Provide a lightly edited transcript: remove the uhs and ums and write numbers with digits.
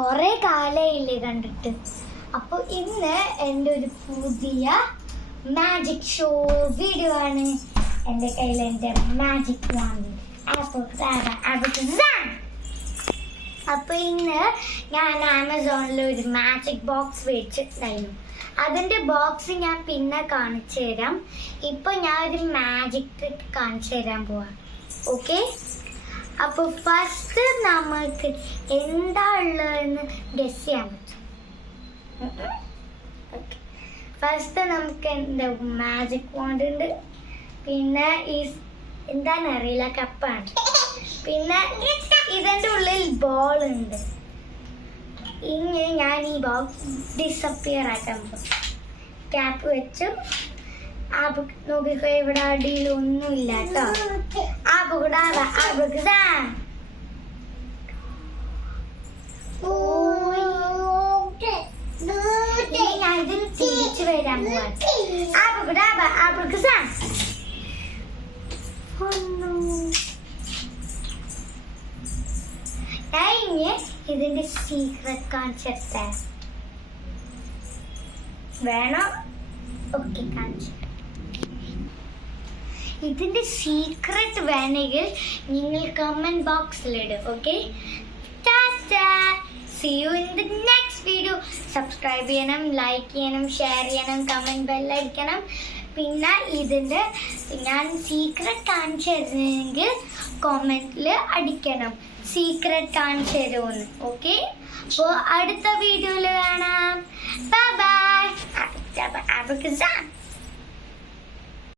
കുറെ കാലയില്ലേ കണ്ടിട്ട്. അപ്പൊ ഇന്ന് എൻ്റെ ഒരു പുതിയ മാജിക് ഷോ വീഡിയോ ആണ്. എൻ്റെ കയ്യിൽ എൻ്റെ മാജിക് വാണ്ട്. അപ്പൊ ഇന്ന് ഞാൻ ആമസോണിൽ ഒരു മാജിക് ബോക്സ് മേടിച്ചിട്ടുണ്ടായിരുന്നു. അതിന്റെ ബോക്സ് ഞാൻ പിന്നെ കാണിച്ചു തരാം. ഇപ്പൊ ഞാൻ ഒരു മാജിക് ട്രിക്ക് കാണിച്ചു തരാൻ പോവാം. ഓക്കെ, അപ്പൊ ഫസ്റ്റ് നമുക്ക് എന്താ ഉള്ളതെന്ന് ഗസ് ചെയ്യാൻ പറ്റും. ഫസ്റ്റ് നമുക്ക് എന്താ മാജിക് വാണ്ട് ഉണ്ട്, പിന്നെ ഈ എന്താണെന്നറിയില്ല കപ്പാണ്, പിന്നെ ഇതിൻ്റെ ഉള്ളിൽ ബോൾ ഉണ്ട്. ഇങ്ങനെ ഞാൻ ഈ ബോക്സ് ഡിസപ്പിയർ ആക്കാൻ പോകും. ക്യാപ്പ് വെച്ചു. നോക്കിക്കോ, ഇവിടെ അടിയിൽ ഒന്നുമില്ല കേട്ടോ. ഞാൻ ഇതിന് തിരിച്ചു വരാൻ പോവാ. ഇതിന്റെ സീക്രട്ട് കാണിച്ചിട്ട് വേണോ? ഓക്കെ, കാണിച്ചു. ഇതിന്റെ സീക്രട്ട് വേണമെങ്കിൽ നിങ്ങൾ കമന്റ് ബോക്സിൽ ഇടും. Okay, see you in the next video. Subscribe ചെയ്യണം, ലൈക്ക് ചെയ്യണം, ഷെയർ ചെയ്യണം, കമന്റ് ബെൽ അടിക്കണം. പിന്നെ ഇതിന്റെ ഞാൻ സീക്രട്ട് കാണിച്ചു തരുന്നെങ്കിൽ കമന്റിൽ അടിക്കണം, സീക്രട്ട് കാണിച്ചു തരുമെന്ന്. ഓക്കെ, അപ്പോൾ അടുത്ത വീഡിയോയിൽ കാണാം. Bye bye.